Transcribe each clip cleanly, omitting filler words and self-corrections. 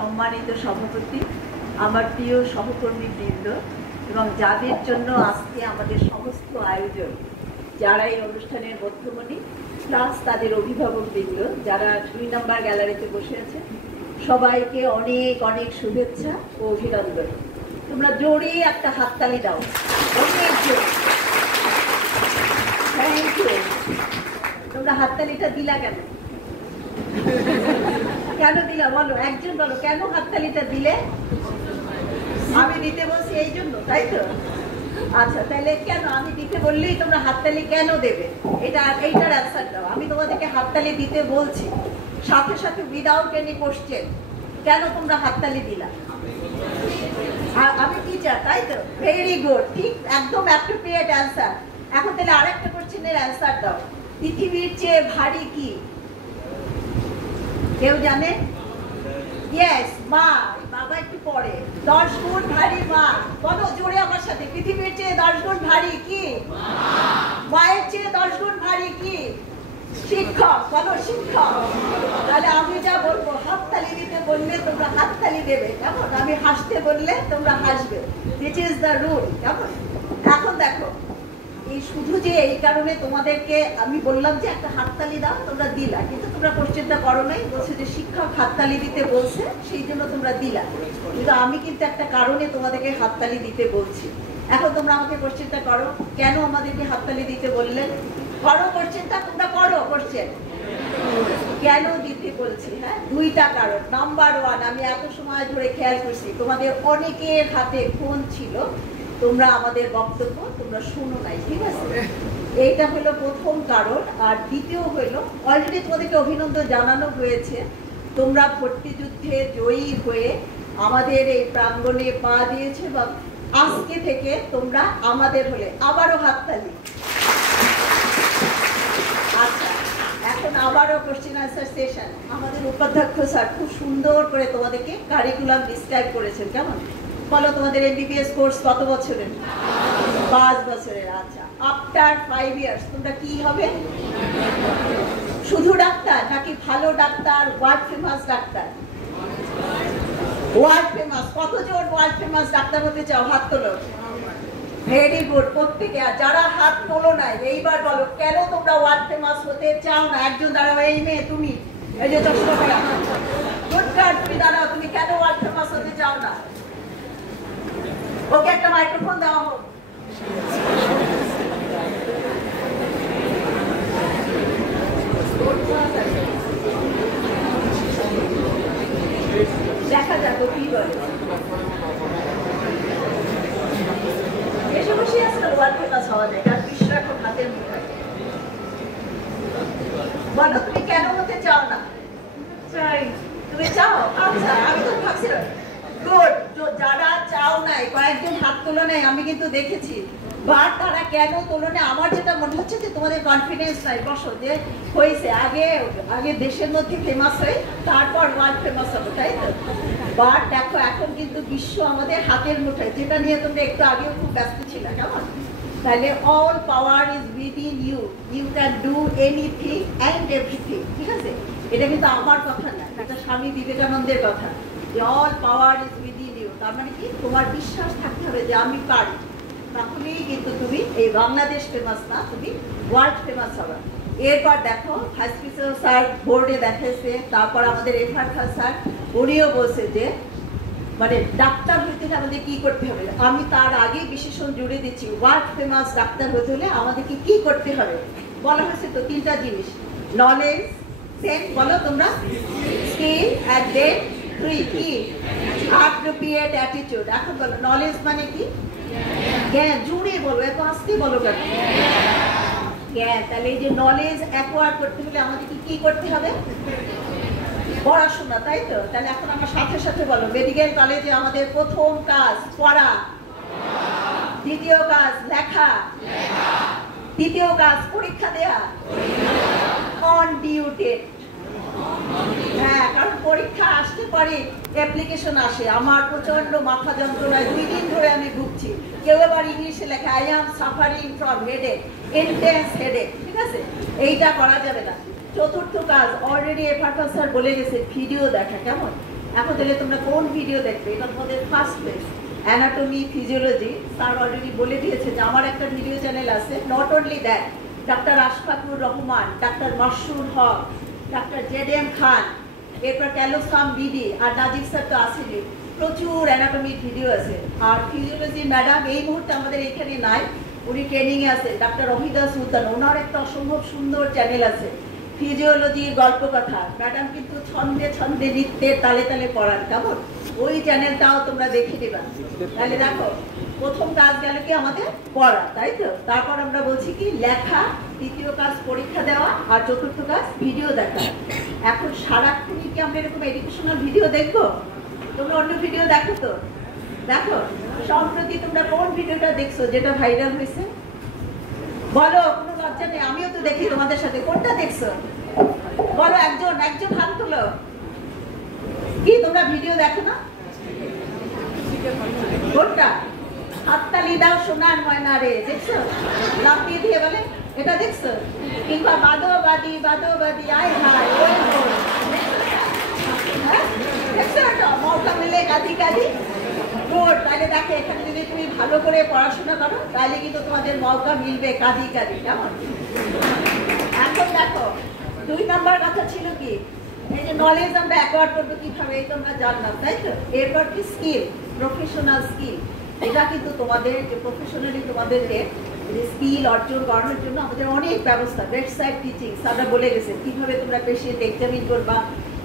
সম্মানিত সভাপতি, আমার প্রিয় সহকর্মীবৃন্দ এবং যাদের জন্য আজকে আমাদের সমস্ত আয়োজন, যারা এই অনুষ্ঠানের মধ্যমণি প্লাস তাদের অভিভাবকবৃন্দ যারা 2 নম্বর গ্যালারিতে বসে আছে, সবাইকে অনেক অনেক শুভেচ্ছা ও অভিনন্দন। তোমরা জোরে একটা হাততালি দাও, অনেক জোরে। Thank you. তোমরা হাততালিটা দিলা কেন? কেন দিলা বলো, একজন বলো, কেন হাততালিটা দিলে? আমি দিতে বলছি এই জন্য, তাই তো? আচ্ছা, তাহলে কেন আমি দিতে বললেই তোমরা হাততালি কেন দেবে? এইটার অ্যান্সার দাও। আমি তোমাদেরকে হাততালি দিতে বলছি, সাথে সাথে উইদাউট এনি কোশ্চেন কেন তোমরা হাততালি দিলা? আমি টিচার, তাই তো? ভেরি গুড, ঠিক, একদম অ্যাপ্রোপ্রিয়েট অ্যান্সার। এখন তাহলে আরেকটা কোশ্চেনের অ্যান্সার দাও। পৃথিবীর চেয়ে ভারী কি? কেউ জানে? ইয়েস, মা। বাবা একটু পরে। 10 গুণ ভারী মা। বলো জোরে আমার সাথে, পৃথিবীর চেয়ে 10 গুণ ভারী কি? মায়ের চেয়ে 10 গুণ ভারী কি? শিক্ষক। বলো শিক্ষক। তাহলে আমি যা বলবো, হাততালি দিতে বললে তোমরা হাততালি দেবে, কেমন? আমি হাসতে বললে তোমরা হাসবে। দিস ইজ দ্য রুল, কেমন? এখন দেখো, এই শুধু যে এই কারণে তোমাদেরকে আমি বললাম যে একটা হাততালি দাও, তোমরা দিলা, কিন্তু তোমরা কোশ্চেনটা করো নাই। বলছে যে শিক্ষক হাততালি দিতে বলছে, সেই জন্য তোমরা দিলা। কিন্তু আমি কিন্তু একটা কারণে তোমাদেরকে হাততালি দিতে বলছি। এখন তোমরা আমাকে কোশ্চেনটা করো, কেন আমাদেরকে হাততালি দিতে বললেন? করো কোশ্চেনটা, তোমরা করো কোশ্চেন। কেন দিতে বলছি? হ্যাঁ, 2টা কারণ। নাম্বার 1, আমি এত সময় ধরে খেয়াল করছি তোমাদের অনেকের হাতে ফোন ছিল, তোমরা আমাদের বক্তব্য তোমরা শুনো নাই, ঠিক আছে? এইটা হলো প্রথম কারণ। আর দ্বিতীয় হলো, অলরেডি তোমাদেরকে অভিনন্দন জানানো হয়েছে, তোমরা ভর্তি যুদ্ধে জয়ী হয়ে আমাদের এই প্রাঙ্গণে পা দিয়েছে এবং আজকে থেকে তোমরা আমাদের হলে। আবারও হাততালি। আচ্ছা, এখন আবারও কোশ্চেন আনসার সেশন। আমাদের উপাধ্যক্ষ স্যার খুব সুন্দর করে তোমাদেরকে কারিকুলাম ডিসক্রাইব করেছেন, কেমন? বলো, তোমাদের এমবিবিএস কোর্স কত বছরের? 5 বছরের। আচ্ছা, আফটার 5 ইয়ার্স তোমরা কি হবে? শুধু ডাক্তার নাকি ভালো doctor, world famous doctor? World famous. কতজন ওয়ার্ল্ড ফেমাস ডাক্তার হতে চাও? হাত তোলো। ভেরি গুড, প্রত্যেকে। আর যারা হাত তোলো নাই, এইবার বলো কেন তোমরা ওয়ার্ল্ড ফেমাস হতে চাও না? একজন দাঁড়াও, এই মেয়ে তুমি, এই যে চশমা পরা, গুড গার্ল, তুমি দাঁড়াও, তুমি কেন ওয়ার্ল্ড ফেমাস হতে চাও না? ওকে একটা মাইক্রোফোন দেওয়া হোক। দেখা যাক কি বলে। এসব বসে আসলে ওয়ার্ল্ড ফেমাস হওয়া যায়, কারণ বিশ্ব এখন হাতের মুঠোয়। বলো, তুমি কেন হতে চাও না? চাই। তুমি চাও? আচ্ছা, আমি তো ভাবছিলাম। গুড। যারা চাও নাই, কয়েকজন হাত তোলো নাই, আমি কিন্তু দেখেছি। বাট তারা কেন তোলো না? আমার যেটা মনে হচ্ছে যে তোমাদের কনফিডেন্স নাই। বসো, যে হয়েছে আগে দেশের মধ্যে ফেমাস হয়ে তারপর ওয়ার্ল্ড ফেমাস হবে, তাই তো? বাট দেখো, এখন কিন্তু বিশ্ব আমাদের হাতের মুঠোয়, যেটা নিয়ে তোমরা একটু আগেও খুব ব্যস্ত ছিল, কেমন? তাহলে all power is within you, you can do anything and everything, ঠিক আছে? এটা কিন্তু আমার কথা না, এটা স্বামী বিবেকানন্দের কথা, যে all power is within you. তার মানে কি? তোমার বিশ্বাস থাকতে হবে যে আমি পারি, তাহলেই কিন্তু তুমি এই বাংলাদেশ ফেমাস না, তুমি ওয়ার্ল্ড ফেমাস হবে। এরপর দেখো, ভাইস প্রিন্সিপাল স্যার বোর্ডে দেখাইছে, তারপর আমাদের এফআর খান স্যার উনিও বলছে যে মানে ডাক্তার হতে হলে আমাদের কি করতে হবে। আমি তার আগে বিশেষণ জুড়ে দিচ্ছি, ওয়ার্ল্ড ফেমাস ডাক্তার হতে হলে আমাদেরকে কি করতে হবে? বলা হয়েছে তো 3টা জিনিস, নলেজ, দেন বলো তোমরা স্কিল, অ্যান্ড দেন 3 কি? Appropriate attitude. এখন বলো, নলেজ মানে কি? জ্ঞান। জুড়ে বলো, এত আস্তে বলো কেন? জ্ঞান। তাহলে এই যে নলেজ অ্যাকোয়ার করতে হলে আমাদেরকে কি করতে হবে? পড়াশোনা, তাই তো? তাহলে এখন আমার সাথে সাথে বলো, মেডিকেল কলেজে আমাদের প্রথম কাজ পড়া, দ্বিতীয় কাজ লেখা, তৃতীয় কাজ পরীক্ষা দেয়া, অন ডিউ ডেট। হ্যাঁ, কারণ পরীক্ষা আসতে পরে অ্যাপ্লিকেশন আসে। আমার প্রচন্ড মাথা যন্ত্রণায় 2 দিন ধরে আমি ভুগছি। কেউ আবার ইংলিশে লেখে I am suffering from headache, intense headache, ঠিক আছে? এইটা করা যাবে না। চতুর্থ কাজ অলরেডি এফআর স্যার বলে গেছে, ভিডিও দেখা, কেমন? এখন তাহলে তোমরা কোন ভিডিও দেখবে? এটা তোমাদের first page, anatomy physiology. Sir already বলে দিয়েছে যে আমার একটা ভিডিও চ্যানেল আছে। Not only that, doctor Ashfaqur Rahman, doctor Masur Haque, doctor Z M. Khan, এরপর ক্যালোসাম বিডি, আর নাজিব স্যার তো আসেনি। প্রচুর অ্যানাটমির ভিডিও আছে। আর ফিজিওলজি ম্যাডাম এই মুহূর্তে আমাদের এখানে নাই, উনি ট্রেনিংয়ে আছেন, ডাক্তার রহিদা সুলতান, ওনার একটা অসম্ভব সুন্দর চ্যানেল আছে ফিজিওলজির গল্প কথা। ম্যাডাম কিন্তু ছন্দে ছন্দে নৃত্যের তালে তালে পড়ান, কেমন? ওই চ্যানেলটাও তোমরা দেখে দেবা। তাহলে দেখো, প্রথম কাজ গেল কি আমাদের পড়া, তাই তো? তারপর আমরা বলছি কি লেখা, দ্বিতীয় কাজ পরীক্ষা দেওয়া, আর চতুর্থ কাজ ভিডিও দেখা। এখন সারাক্ষণই কি আমরা এরকম এডুকেশনাল ভিডিও দেখবো? তোমরা অন্য ভিডিও দেখো তো? দেখো, সম্প্রতি তোমরা কোন ভিডিওটা দেখছো যেটা ভাইরাল হয়েছে? বলো, কোনো লজ্জা নেই, আমিও তো দেখি তোমাদের সাথে। কোনটা দেখছো বলো? একজন একজন হাত তোলো। কি তোমরা ভিডিও দেখো না? কোনটা? হাততালি দাও সোনার ময়না রে, দেখছো? লাফিয়ে দিয়ে বলে এটা দেখছো? কিংবা বাদোবাদী বাদোবাদী আয় হায় ওই দেখছো? একটা মৌকা মিলে কাঁদি কাঁদি গুড। তাহলে দেখো, এখানে যদি তুমি ভালো করে পড়াশোনা করো তাহলে কিন্তু তোমাদের মৌকা মিলবে কাঁদি কাঁদি, কেমন? এখন দেখো, 2 নম্বর কথা ছিল কি, এই যে নলেজ আমরা অ্যাকোয়ার্ড করবো কিভাবে, এই তোমরা জানলাম, তাই তো? এরপর কি স্কিল, প্রফেশনাল স্কিল। এটা কিন্তু তোমাদের প্রফেশনালি তোমাদেরকে স্কিল অর্জন করানোর জন্য আমাদের অনেক ব্যবস্থা, বেডসাইড টিচিং আমরা বলে গেছে, কিভাবে তোমরা পেশেন্ট এক্সামিন করবা,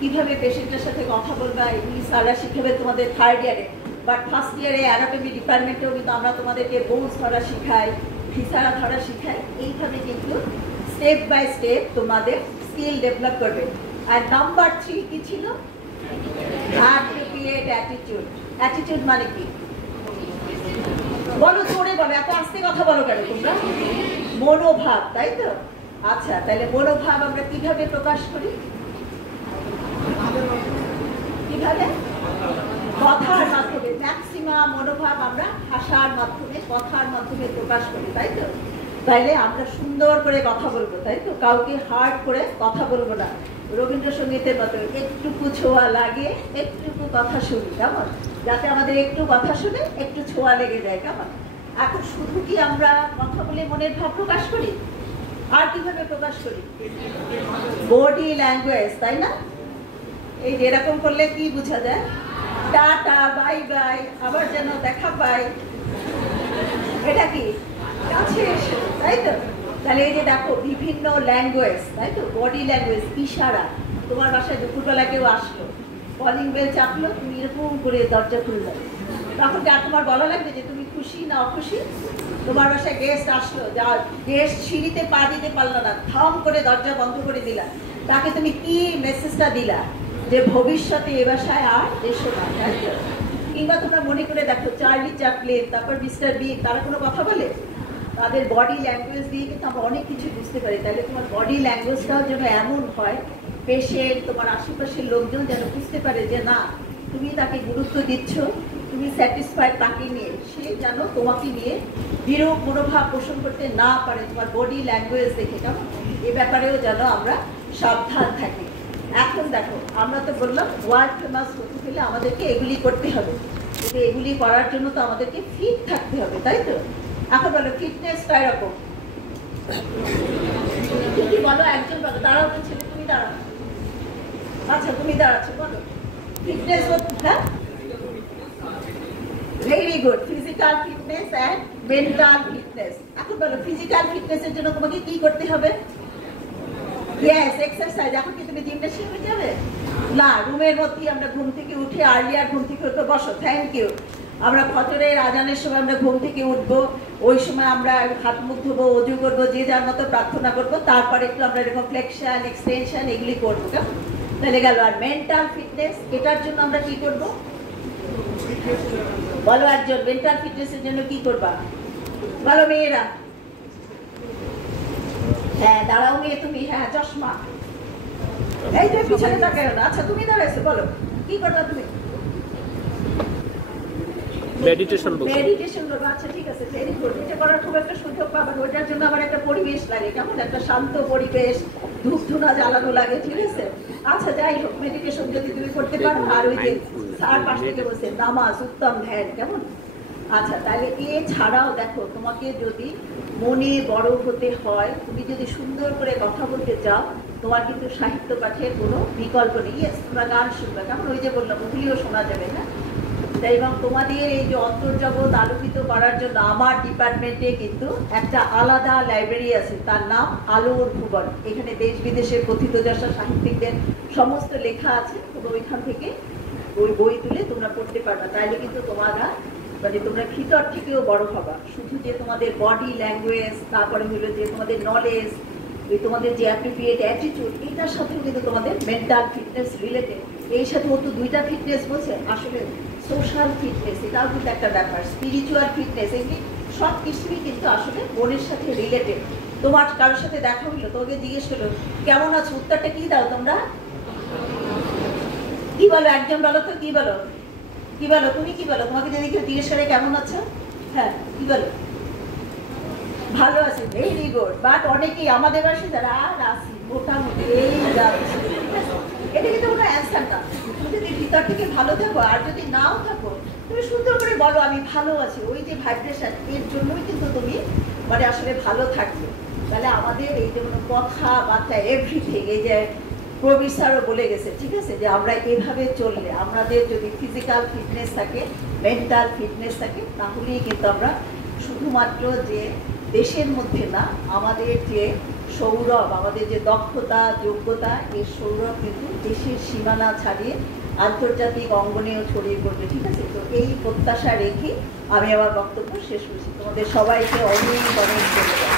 কিভাবে পেশেন্টের সাথে কথা বলবা, এগুলি স্যাররা শিখাবে তোমাদের 3rd ইয়ারে। বাট 1st ইয়ারে অ্যানাটমি ডিপার্টমেন্টেও কিন্তু আমরা তোমাদেরকে বোনস ধরা শিখাই, ভিসারা ধরা শিখাই। এইভাবে কিন্তু স্টেপ বাই স্টেপ তোমাদের স্কিল ডেভেলপ করবে। আর নাম্বার 3 কি ছিল? Appropriate attitude. অ্যাটিটিউড মানে কি বলো? জোরে বলো, এত আস্তে কথা বলো কেন তোমরা? মনোভাব, তাই তো? আচ্ছা, তাহলে মনোভাব আমরা কিভাবে প্রকাশ করি? কিভাবে? কথার মাধ্যমে। ম্যাক্সিমাম মনোভাব আমরা ভাষার মাধ্যমে, কথার মাধ্যমে প্রকাশ করি, তাই তো? তাইলে আমরা সুন্দর করে কথা বলবো, তাই তো? কাউকে হার্ড করে কথা বলবো না। রবীন্দ্রসঙ্গীতের মতো একটুকু ছোঁয়া লাগে, একটুকু কথা শুনি, কেমন? যাতে আমাদের একটু কথা শুনে একটু ছোঁয়া লেগে যায়, কেমন? এখন শুধু কি আমরা কথা বলে মনের ভাব প্রকাশ করি? আর কিভাবে প্রকাশ করি? বডি ল্যাঙ্গুয়েজ, তাই না? এই যেরকম করলে কি বোঝা যায়? টাটা, বাই বাই, আবার যেন দেখা পাই, এটা কি কাছে এসে, তাই তো? তাহলে এই যে দেখো, বিভিন্ন ল্যাঙ্গুয়েজ, তাই তো? বডি ল্যাঙ্গুয়েজ, ইশারা। তোমার বাসায় দুপুরবেলা কেউ আসলো, কলিং বেল চাপলো, তুমি এরকম করে দরজা খুললে, তখন কি আর তোমার বলা লাগবে যে তুমি খুশি না অখুশি? তোমার বাসায় গেস্ট আসলো, যা গেস্ট সিঁড়িতে পা দিতে পারলো না, থাম করে দরজা বন্ধ করে দিলা, তাকে তুমি কি মেসেজটা দিলা? যে ভবিষ্যতে এ বাসায় আর এসো না, তাই তো? কিংবা তোমরা মনে করে দেখো, চার্লি চ্যাপলিন, তারপর মিস্টার বিন, তারা কোনো কথা বলে? তাদের বডি ল্যাঙ্গুয়েজ দিয়ে কিন্তু আমরা অনেক কিছু বুঝতে পারি। তাহলে তোমার বডি ল্যাঙ্গুয়েজটাও যেন এমন হয়, পেশেন্ট, তোমার আশেপাশের লোকজন যেন বুঝতে পারে যে না, তুমি তাকে গুরুত্ব দিচ্ছ, তুমি স্যাটিসফাইড তাকে নিয়ে, সে যেন তোমাকে নিয়ে বিরূপ মনোভাব পোষণ করতে না পারে তোমার বডি ল্যাঙ্গুয়েজ দেখে, কেমন? এ ব্যাপারেও যেন আমরা সাবধান থাকি। এখন দেখো, আমরা তো বললাম ওয়ার্ল্ড ফেমাস হতে হলে আমাদেরকে এগুলি করতে হবে, কিন্তু এগুলি করার জন্য তো আমাদেরকে ফিট থাকতে হবে, তাই তো? এখন বলো, ফিটনেসটা এরকম কি বলো? একজন বলো, দাঁড়াও তো ছেলে, তুমি দাঁড়াও। আচ্ছা, তুমি দাঁড়াচ্ছ, বলো ফিটনেস। হ্যাঁ, very good. Physical fitness and mental fitness. এখন বলো, ফিজিক্যাল ফিটনেসের জন্য তোমাকে কি করতে হবে? Yes, exercise. এখন কি তুমি জিমন্যাস্টিক হয়ে যাবে? না, রুমের মধ্যেই আমরা ঘুম থেকে উঠে, আর্লিয়ার ঘুম থেকে উঠবো। বসো, থ্যাংক ইউ। আমরা ফজরের আজানের সময় আমরা ঘুম থেকে উঠবো, ওই সময় আমরা হাত মুখ ধোবো, অজু করবো, যে যার মতো প্রার্থনা করবো, তারপরে একটু আমরা এরকম ফ্লেকশন, এক্সটেনশন এগুলি করবো, কেমন? তাহলে গেল। আর মেন্টাল ফিটনেস, এটার জন্য আমরা কি করবো বলো? একজন মেন্টাল ফিটনেসের জন্য কি করবা বলো মেয়েরা? হ্যাঁ, দাঁড়াও মেয়ে তুমি। হ্যাঁ, চশমা। এই যে পিছনে তাকায় না। আচ্ছা, তুমি দাঁড়াইছো, বলো কি করবা তুমি? মেডিটেশন করবো। আচ্ছা ঠিক আছে, ভেরি গুড। এটা করার খুব একটা সুযোগ পাবেন, ওটার জন্য আমার একটা পরিবেশ লাগে, কেমন একটা শান্ত পরিবেশ, ধূপ ধুনা জ্বালানো লাগে, ঠিক আছে। আচ্ছা যাই হোক, মেডিটেশন যদি তুমি করতে পারো, আর ওই যে স্যার পাশ থেকে বলছে নামাজ, উত্তম ধ্যান, কেমন। আচ্ছা তাহলে এছাড়াও দেখো, তোমাকে যদি মনে বড় হতে হয়, তুমি যদি সুন্দর করে কথা বলতে চাও, তোমার কিন্তু সাহিত্য পাঠের কোনো বিকল্প নেই। তোমরা গান শুনবে, কেমন, ওই যে বললাম ওগুলিও শোনা যাবে, হ্যাঁ। তাই এবং তোমাদের এই যে অন্তর্জগৎ আলোকিত করার জন্য আমার ডিপার্টমেন্টে কিন্তু একটা আলাদা লাইব্রেরি আছে, তার নাম আলোর ভুবন। এখানে দেশ বিদেশের কথিতযশা সাহিত্যিকদের সমস্ত লেখা আছে, তোমরা ওইখান থেকে ওই বই তুলে তোমরা পড়তে পারবা। তাইলে কিন্তু তোমরা মানে তোমরা ভিতর থেকেও বড় হবা। শুধু যে তোমাদের বডি ল্যাঙ্গুয়েজ, তারপরে হলো যে তোমাদের নলেজ, তোমাদের যে অ্যাপ্রিপিয়েট অ্যাটিটিউড, এটার সাথেও কিন্তু তোমাদের মেন্টাল ফিটনেস রিলেটেড। এই সাথে ও তো দুইটা ফিটনেস বলছে, আসলে সোশ্যাল ফিটনেস এটাও কিন্তু একটা ব্যাপার, স্পিরিচুয়াল ফিটনেস, এগুলি সব কিছুই কিন্তু আসলে মনের সাথে রিলেটেড। তোমার কারোর সাথে দেখা হইলো, তোমাকে জিজ্ঞেস করলো কেমন আছো, উত্তরটা কি দাও তোমরা? কি বলো? একজন বলো তো, কি বলো? কি বলো? তুমি কি বলো? তোমাকে যদি কেউ জিজ্ঞেস করে কেমন আছো, হ্যাঁ কি বলো? ভালো আছে, ভেরি গুড। বাট অনেকেই আমাদের বাসে যারা আর আসি মোটামুটি এই যাচ্ছে, এটা কিন্তু কোনো অ্যান্সার না। তুমি যদি ভিতর থেকে ভালো থাকো, আর যদি নাও থাকো, তুমি সুন্দর করে বলো আমি ভালো আছি, ওই যে ভাইব্রেশন, এর জন্যই কিন্তু তুমি মানে আসলে ভালো থাকবে। তাহলে আমাদের এই যে কথাবার্তা এভরিথিং, এই যে প্রবীর স্যারও বলে গেছে, ঠিক আছে, যে আমরা এভাবে চললে, আমাদের যদি ফিজিক্যাল ফিটনেস থাকে, মেন্টাল ফিটনেস থাকে, তাহলেই কিন্তু আমরা শুধুমাত্র যে দেশের মধ্যে না, আমাদের যে সৌরভ, আমাদের যে দক্ষতা যোগ্যতা, এই সৌরভ কিন্তু দেশের সীমানা ছাড়িয়ে আন্তর্জাতিক অঙ্গনেও ছড়িয়ে পড়বে, ঠিক আছে। তো এই প্রত্যাশা রেখে আমি আমার বক্তব্য শেষ করছি। তোমাদের সবাইকে অনেক অনেক ধন্যবাদ।